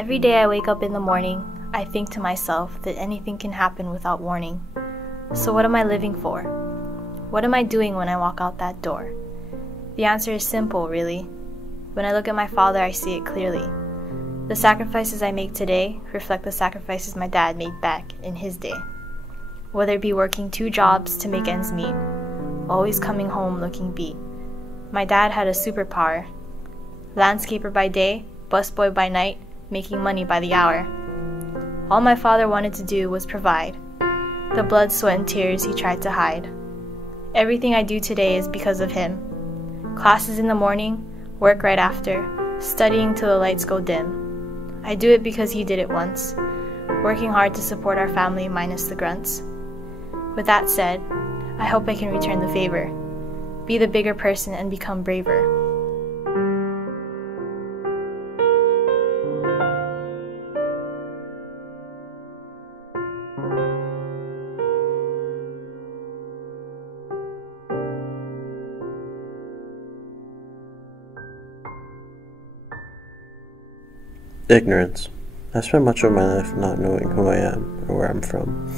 Every day I wake up in the morning, I think to myself that anything can happen without warning. So what am I living for? What am I doing when I walk out that door? The answer is simple, really. When I look at my father, I see it clearly. The sacrifices I make today reflect the sacrifices my dad made back in his day. Whether it be working 2 jobs to make ends meet, always coming home looking beat. My dad had a superpower. Landscaper by day, busboy by night, making money by the hour. All my father wanted to do was provide. The blood, sweat, and tears he tried to hide. Everything I do today is because of him. Classes in the morning, work right after, studying till the lights go dim. I do it because he did it once, working hard to support our family minus the grunts. With that said, I hope I can return the favor, be the bigger person and become braver. Ignorance. I spent much of my life not knowing who I am or where I'm from.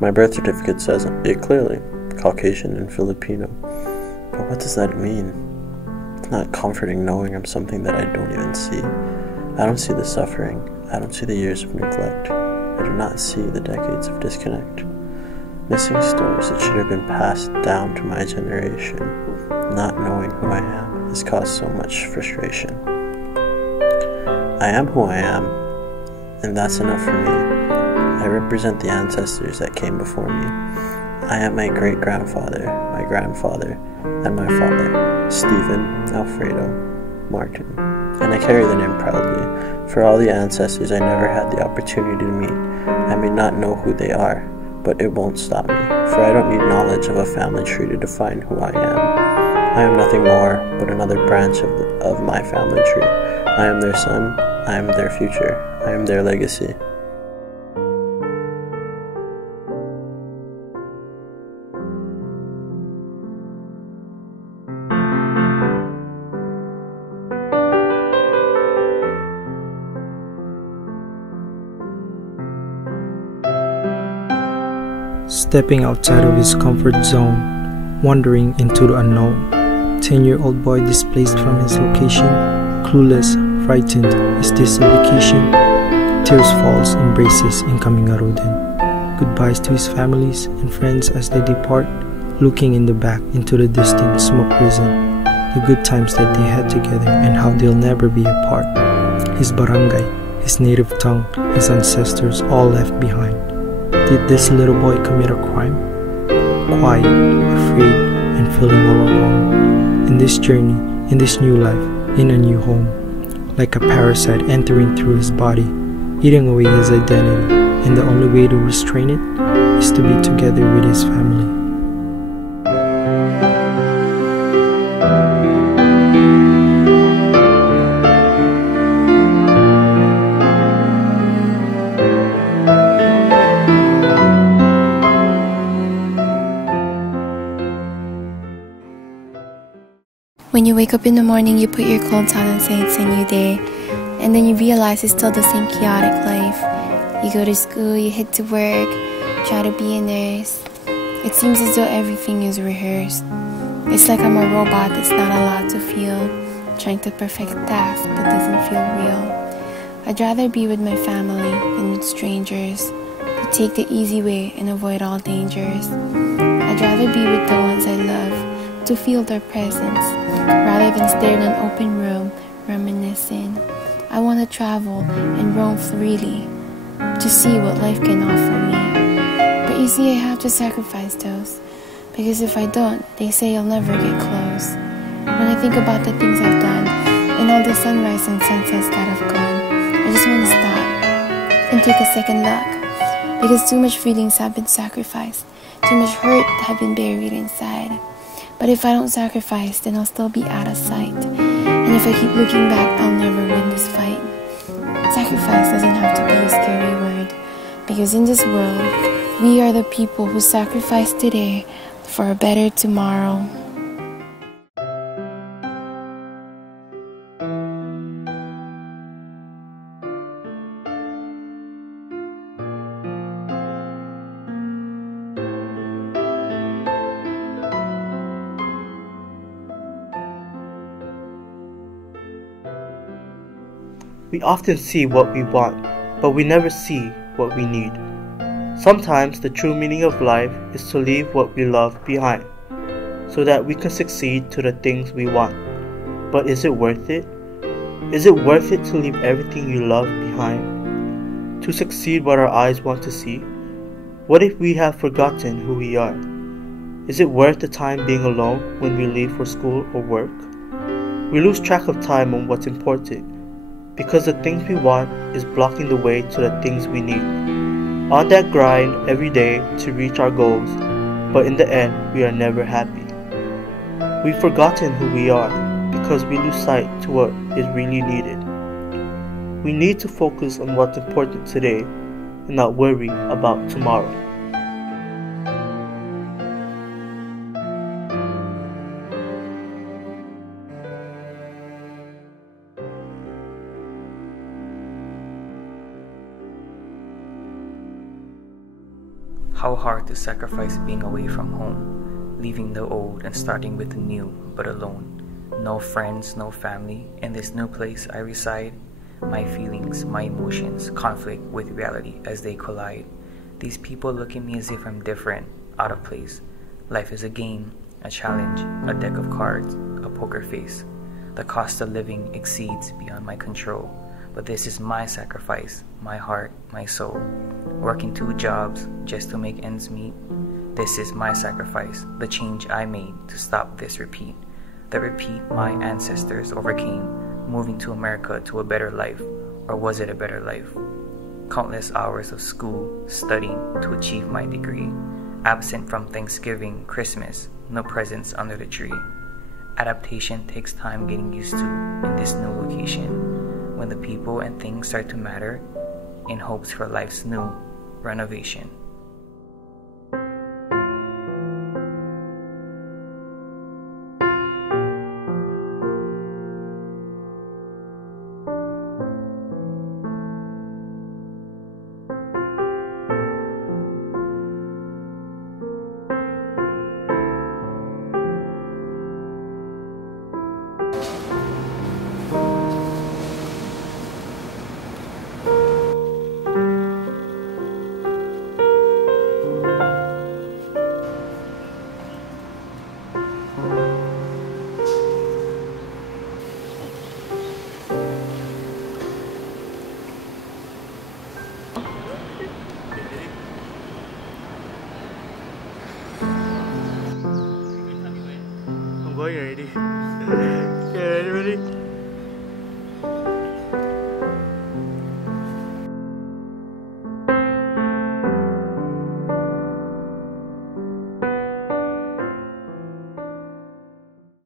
My birth certificate says it clearly, Caucasian and Filipino. But what does that mean? It's not comforting knowing I'm something that I don't even see. I don't see the suffering. I don't see the years of neglect. I do not see the decades of disconnect. Missing stories that should have been passed down to my generation. Not knowing who I am has caused so much frustration. I am who I am, and that's enough for me. I represent the ancestors that came before me. I am my great-grandfather, my grandfather, and my father, Stephen, Alfredo, Martin. And I carry the name proudly. For all the ancestors I never had the opportunity to meet, I may not know who they are, but it won't stop me, for I don't need knowledge of a family tree to define who I am. I am nothing more but another branch of my family tree. I am their son, I am their future, I am their legacy. Stepping outside of his comfort zone, wandering into the unknown. 10-year-old boy displaced from his location, clueless, frightened. Is this a vacation? Tears falls, embraces incoming Garudan. Goodbyes to his families and friends as they depart, looking in the back into the distant smoke prison. The good times that they had together and how they'll never be apart. His barangay, his native tongue, his ancestors all left behind. Did this little boy commit a crime? Quiet, afraid, and feeling all alone. In this journey, in this new life, in a new home. Like a parasite entering through his body, eating away his identity, and the only way to restrain it is to be together with his family. When you wake up in the morning, you put your clothes on and say it's a new day. And then you realize it's still the same chaotic life. You go to school, you head to work, try to be a nurse. It seems as though everything is rehearsed. It's like I'm a robot that's not allowed to feel, trying to perfect a task that doesn't feel real. I'd rather be with my family than with strangers, to take the easy way and avoid all dangers. I'd rather be with the ones I love, to feel their presence, rather than stay in an open room, reminiscing. I want to travel and roam freely, to see what life can offer me. But you see, I have to sacrifice those, because if I don't, they say I'll never get close. When I think about the things I've done, and all the sunrise and sunsets that have gone, I just want to stop, and take a second look, because too much feelings have been sacrificed, too much hurt have been buried inside. But if I don't sacrifice, then I'll still be out of sight. And if I keep looking back, I'll never win this fight. Sacrifice doesn't have to be a scary word, because in this world, we are the people who sacrifice today for a better tomorrow. We often see what we want, but we never see what we need. Sometimes the true meaning of life is to leave what we love behind, so that we can succeed to the things we want. But is it worth it? Is it worth it to leave everything you love behind? To succeed what our eyes want to see? What if we have forgotten who we are? Is it worth the time being alone when we leave for school or work? We lose track of time on what's important, because the things we want is blocking the way to the things we need. On that grind every day to reach our goals, but in the end we are never happy. We've forgotten who we are because we lose sight to what is really needed. We need to focus on what's important today and not worry about tomorrow. How hard to sacrifice being away from home, leaving the old and starting with the new, but alone. No friends, no family. In this new place I reside, my feelings, my emotions conflict with reality as they collide. These people look at me as if I'm different, out of place. Life is a game, a challenge, a deck of cards, a poker face. The cost of living exceeds beyond my control. But this is my sacrifice, my heart, my soul. Working 2 jobs just to make ends meet. This is my sacrifice, the change I made to stop this repeat. The repeat my ancestors overcame, moving to America to a better life. Or was it a better life? Countless hours of school, studying to achieve my degree. Absent from Thanksgiving, Christmas, no presents under the tree. Adaptation takes time getting used to in this new location. When the people and things start to matter, in hopes for life's new renovation.